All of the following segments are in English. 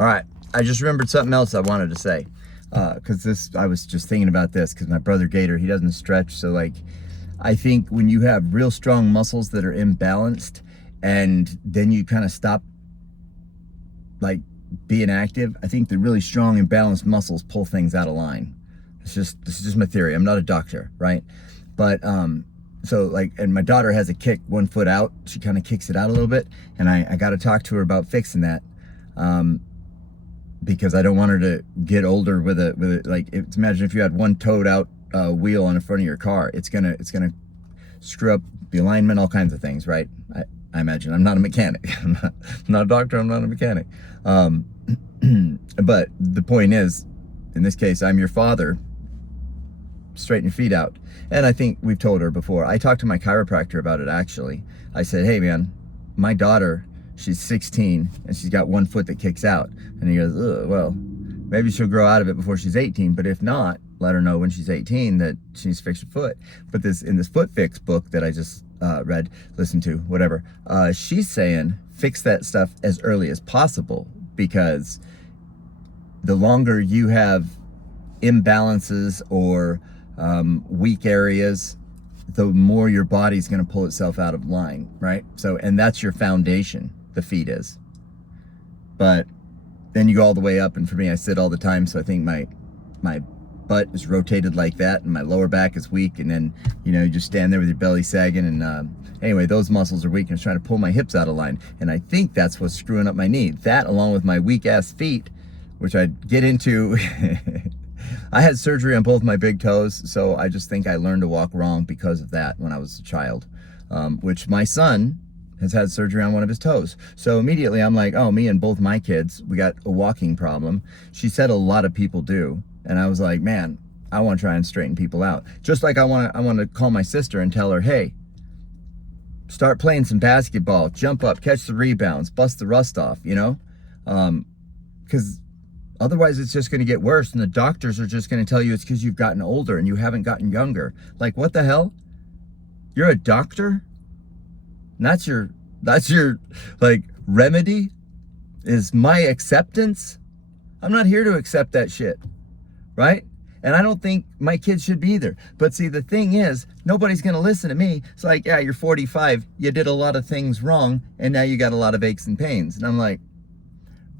All right, I just remembered something else I wanted to say. Because I was just thinking about this because my brother Gator, he doesn't stretch. So like, I think when you have real strong muscles that are imbalanced and then you kind of stop like being active, I think the really strong imbalanced muscles pull things out of line. This is just my theory. I'm not a doctor, right? But so like, and my daughter has a kick 1 foot out. She kind of kicks it out a little bit, and I got to talk to her about fixing that. Because I don't want her to get older with a like, imagine if you had one toed out wheel on the front of your car. It's gonna screw up the alignment, all kinds of things, right? I imagine. I'm not a mechanic. I'm not a doctor. I'm not a mechanic. But the point is, in this case, I'm your father. Straighten your feet out. And I think we've told her before. I talked to my chiropractor about it, actually. I said, hey man, my daughter, she's 16 and she's got 1 foot that kicks out. And he goes, well, maybe she'll grow out of it before she's 18, but if not, let her know when she's 18 that she needs to fix her foot. But in this Foot Fix book that I just read, listened to, whatever, she's saying fix that stuff as early as possible, because the longer you have imbalances or weak areas, the more your body's going to pull itself out of line, right? So, and that's your foundation, the feet is. But then you go all the way up, and for me, I sit all the time, so I think my butt is rotated like that, and my lower back is weak, and then, you know, you just stand there with your belly sagging, and anyway, those muscles are weak, and it's trying to pull my hips out of line, and I think that's what's screwing up my knee. That, along with my weak-ass feet, which I'd get into. I had surgery on both my big toes, so I just think I learned to walk wrong because of that when I was a child, which my son has had surgery on one of his toes. So immediately I'm like, oh, me and both my kids, we got a walking problem. She said a lot of people do. And I was like, man, I want to try and straighten people out. Just like I want to call my sister and tell her, hey, start playing some basketball, jump up, catch the rebounds, bust the rust off, you know? Because otherwise it's just going to get worse, and the doctors are just going to tell you it's because you've gotten older and you haven't gotten younger. Like, what the hell? You're a doctor? And that's your like remedy is my acceptance? I'm not here to accept that shit, right? And I don't think my kids should be either. But see, the thing is, nobody's going to listen to me. It's like, yeah, you're 45, you did a lot of things wrong, and now you got a lot of aches and pains. And I'm like,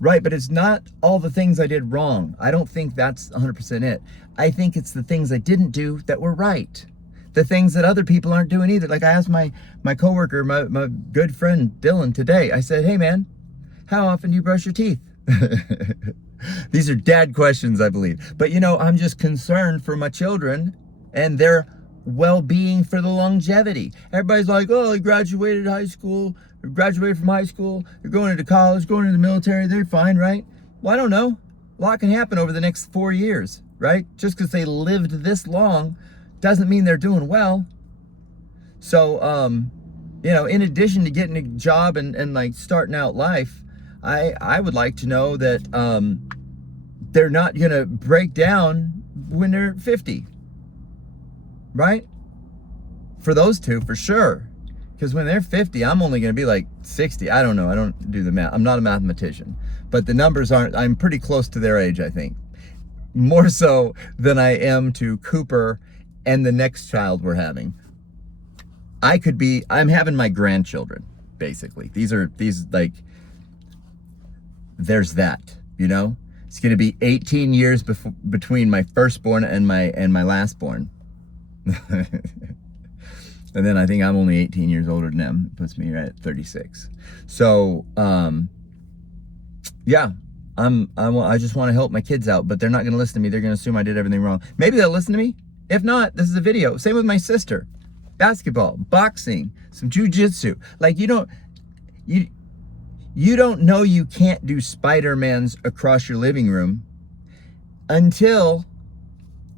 right, but it's not all the things I did wrong. I don't think that's 100% it. I think it's the things I didn't do that were right. The things that other people aren't doing either. Like I asked my coworker, my good friend Dylan today, I said, hey man, how often do you brush your teeth? These are dad questions, I believe. But you know, I'm just concerned for my children and their well-being for the longevity. Everybody's like, oh, I graduated high school, or graduated from high school, you're going into college, going into the military, they're fine, right? Well, I don't know. A lot can happen over the next 4 years, right? Just because they lived this long doesn't mean they're doing well. So, you know, in addition to getting a job and like starting out life, I would like to know that they're not going to break down when they're 50, right? For those two, for sure. Because when they're 50, I'm only going to be like 60. I don't know. I don't do the math. I'm not a mathematician. But the numbers aren't, I'm pretty close to their age, I think. More so than I am to Cooper and the next child we're having. I'm having my grandchildren, basically. These like, there's that, you know? It's going to be 18 years between my firstborn and my lastborn. And then I think I'm only 18 years older than them. It puts me right at 36. So, yeah, I just want to help my kids out, but they're not going to listen to me. They're going to assume I did everything wrong. Maybe they'll listen to me. If not, this is a video. Same with my sister. Basketball, boxing, some jujitsu. Like, you don't know you can't do Spider-Man's across your living room until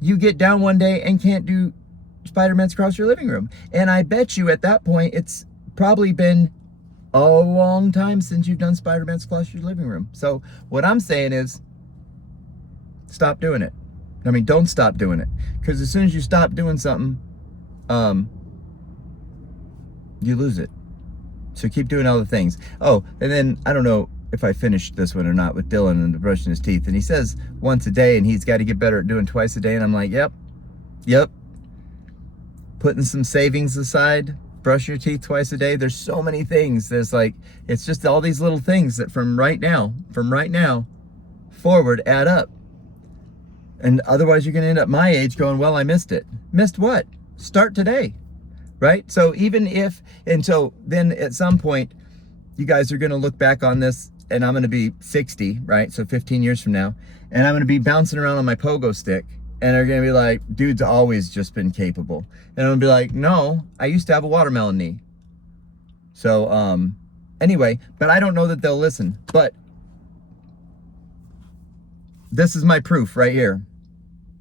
you get down one day and can't do Spider-Man's across your living room. And I bet you at that point, it's probably been a long time since you've done Spider-Man's across your living room. So what I'm saying is, stop doing it. I mean, don't stop doing it. Because as soon as you stop doing something, you lose it. So keep doing all the things. Oh, and then, I don't know, if I finished this one or not with Dylan and brushing his teeth. And he says once a day, and he's got to get better at doing twice a day. And I'm like, yep. Putting some savings aside, brush your teeth twice a day. There's so many things. There's like, it's just all these little things that from right now forward add up. And otherwise you're going to end up my age going, well, I missed it. Missed what? Start today, right? So even if, and so then at some point, you guys are going to look back on this and I'm going to be 60, right? So 15 years from now, and I'm going to be bouncing around on my pogo stick, and they're going to be like, dude's always just been capable. And I'm going to be like, no, I used to have a watermelon knee. So anyway, but I don't know that they'll listen. But this is my proof right here.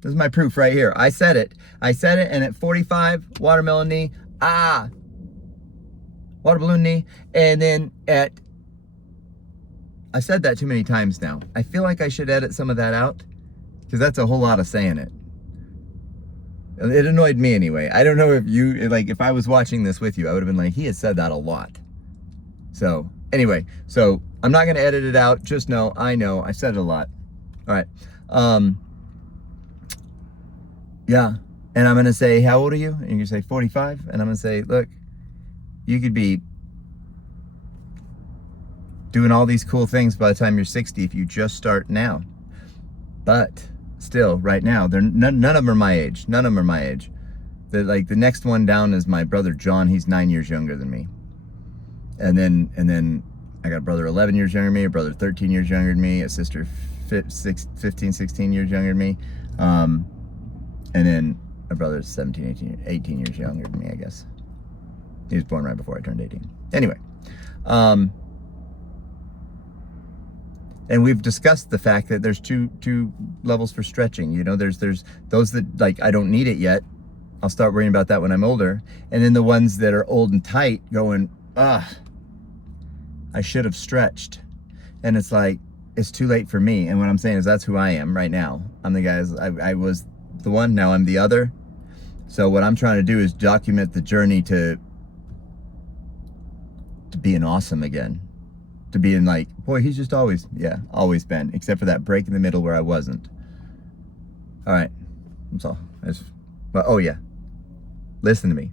This is my proof right here. I said it, and at 45, watermelon knee, water balloon knee, and then at, I said that too many times now. I feel like I should edit some of that out, because that's a whole lot of saying it. It annoyed me anyway. I don't know if you, like, if I was watching this with you, I would have been like, he has said that a lot. So anyway, so I'm not going to edit it out. Just know, I said it a lot. All right. Yeah. And I'm going to say, how old are you? And you're going to say 45. And I'm going to say, look, you could be doing all these cool things by the time you're 60 if you just start now. But still, right now, they're none of them are my age. None of them are my age. The next one down is my brother John. He's 9 years younger than me. And then I got a brother 11 years younger than me, a brother 13 years younger than me, a sister 15, 16 years younger than me. And then a brother 17, 18 years younger than me, I guess. He was born right before I turned 18. Anyway. And we've discussed the fact that there's two levels for stretching. You know, there's those that, like, I don't need it yet. I'll start worrying about that when I'm older. And then the ones that are old and tight going, I should have stretched. And it's like, it's too late for me. And what I'm saying is that's who I am right now. I'm the guy, I was the one, now I'm the other. So what I'm trying to do is document the journey to being awesome again. To being like, boy, he's just always been, except for that break in the middle where I wasn't. All right. But oh yeah, listen to me.